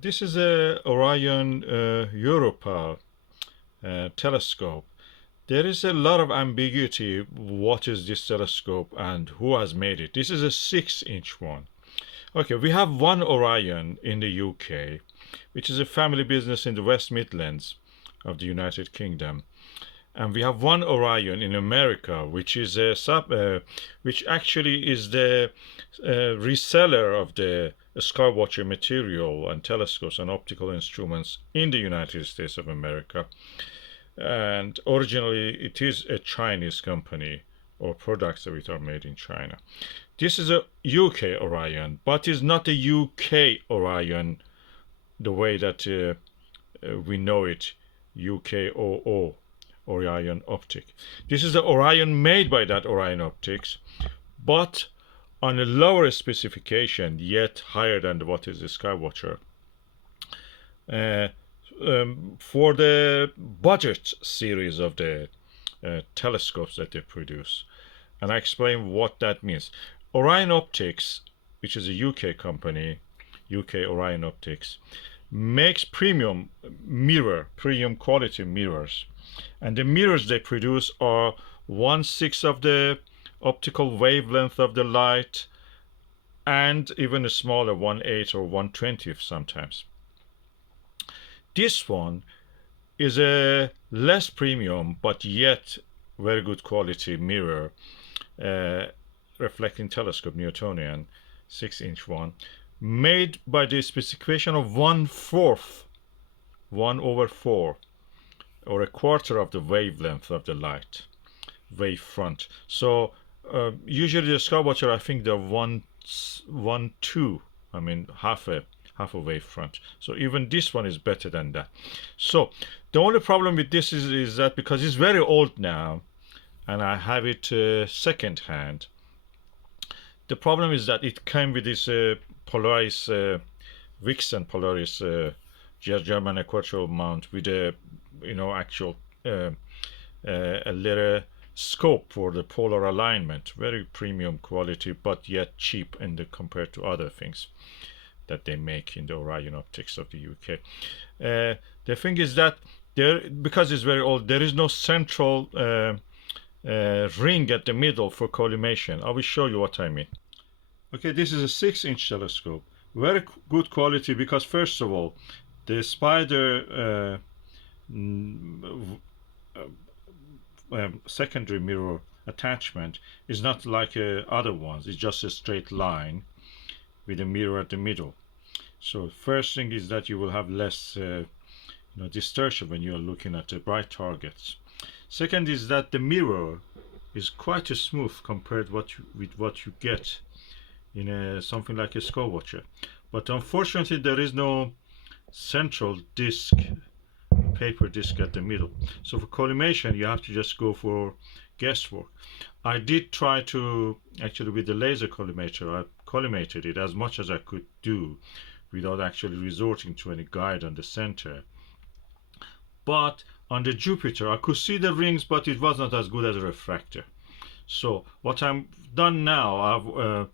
This is a Orion Europa telescope. There is a lot of ambiguity. What is this telescope and who has made it? This is a 6-inch one. Okay, we have one Orion in the UK, which is a family business in the West Midlands of the United Kingdom. And we have one Orion in America, which is which actually is the reseller of the Skywatcher material and telescopes and optical instruments in the United States of America. And originally, it is a Chinese company, or products of it are made in China. This is a UK Orion, but it's not a UK Orion the way that we know it, UKOO. Orion optic. This is the Orion made by that Orion optics, but on a lower specification, yet higher than what is the Skywatcher. For the budget series of the telescopes that they produce, and I explain what that means. Orion Optics, which is a UK company, UK Orion Optics, makes premium quality mirrors. And the mirrors they produce are 1/6 of the optical wavelength of the light, and even a smaller 1/8 or 1/20 sometimes. This one is a less premium but yet very good quality mirror, reflecting telescope, Newtonian, 6-inch one, made by the specification of 1/4, 1/4, or a quarter of the wavelength of the light, wavefront. So usually the Skywatcher, I think they're 1/2. I mean half a wavefront. So even this one is better than that. So the only problem with this is that because it's very old now, and I have it second hand. The problem is that it came with this Polaris, Vixen Polaris German equatorial mount with a actual a little scope for the polar alignment, very premium quality but yet cheap compared to other things that they make in the Orion Optics of the UK. The thing is that because it's very old, there is no central ring at the middle for collimation. I will show you what I mean. Okay, this is a 6-inch telescope, very good quality, because first of all, the spider secondary mirror attachment is not like other ones. It's just a straight line with a mirror at the middle. So first thing is that you will have less distortion when you are looking at the bright targets. Second is that the mirror is quite smooth compared with what you get in something like a Skywatcher. But unfortunately, there is no central disc, paper disc at the middle. So for collimation, you have to just go for guesswork. I did try to, actually with the laser collimator, I collimated it as much as I could do without actually resorting to any guide on the center. But on the Jupiter, I could see the rings, but it was not as good as a refractor. So what I've done now, I've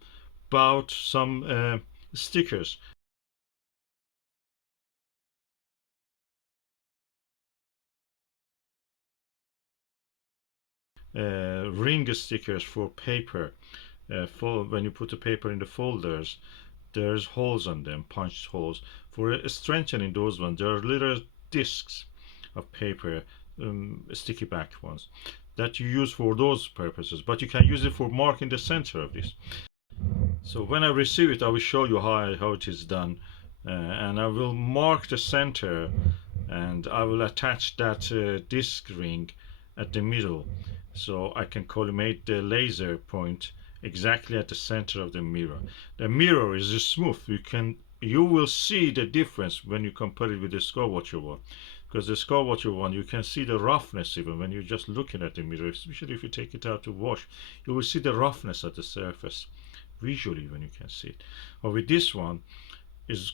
bought some stickers. Ring stickers for paper. When you put the paper in the folders, there's holes on them, punched holes. For strengthening those ones, there are little discs of paper, sticky back ones, that you use for those purposes, but you can use it for marking the center of this. So when I receive it, I will show you how it is done, and I will mark the center, and I will attach that disc ring at the middle, so I can collimate the laser point exactly at the center of the mirror. The mirror is smooth. You will see the difference when you compare it with the Skywatcher one, because the Skywatcher one, you can see the roughness even when you're just looking at the mirror, especially if you take it out to wash. You will see the roughness at the surface visually when you can see it. But with this one, is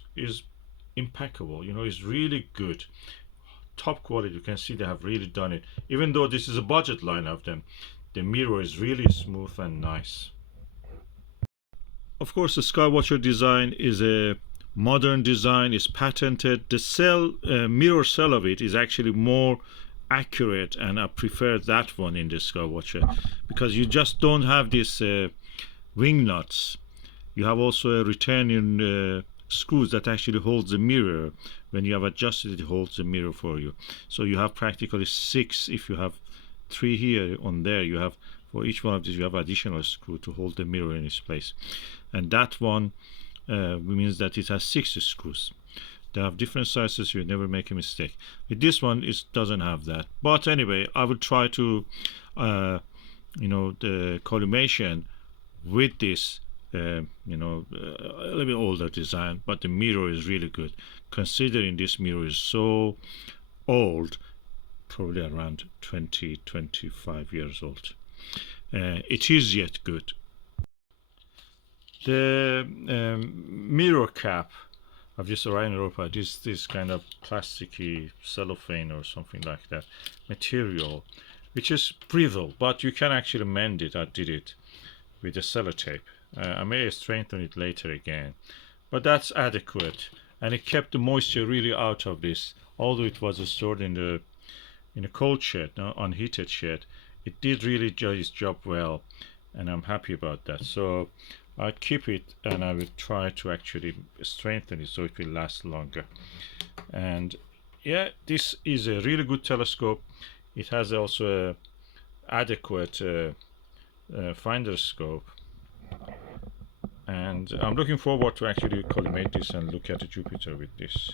impeccable. It's really good, top quality. You can see they have really done it. Even though this is a budget line of them, the mirror is really smooth and nice. Of course, the Skywatcher design is a modern design, is patented. The cell, mirror cell of it is actually more accurate, and I prefer that one in the Skywatcher because you just don't have these wing nuts. You have also a returning screws that actually holds the mirror. When you have adjusted it, holds the mirror for you. So you have practically 6. If you have 3 here on there, you have, for each one of these you have additional screw to hold the mirror in its place. And that one means that it has 6 screws. They have different sizes, you never make a mistake. With this one, it doesn't have that. But anyway, I will try to the collimation with this a little bit older design, but the mirror is really good, considering this mirror is so old, probably around 20-25 years old. It is yet good. The mirror cap of this Orion Europa, this kind of plasticky cellophane or something like that material, which is brittle, but you can actually mend it. I did it with a sellotape. I may strengthen it later again, but that's adequate, and it kept the moisture really out of this. Although it was stored in a cold shed, no, unheated shed, it did really do its job well, and I'm happy about that. So I'll keep it, and I will try to actually strengthen it so it will last longer. And yeah, this is a really good telescope. It has also a adequate finder scope, and I'm looking forward to actually collimate this and look at the Jupiter with this.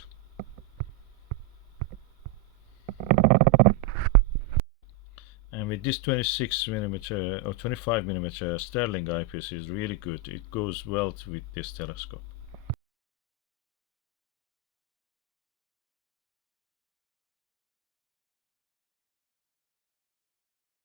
And with this 26mm or 25mm sterling eyepiece is really good. It goes well with this telescope.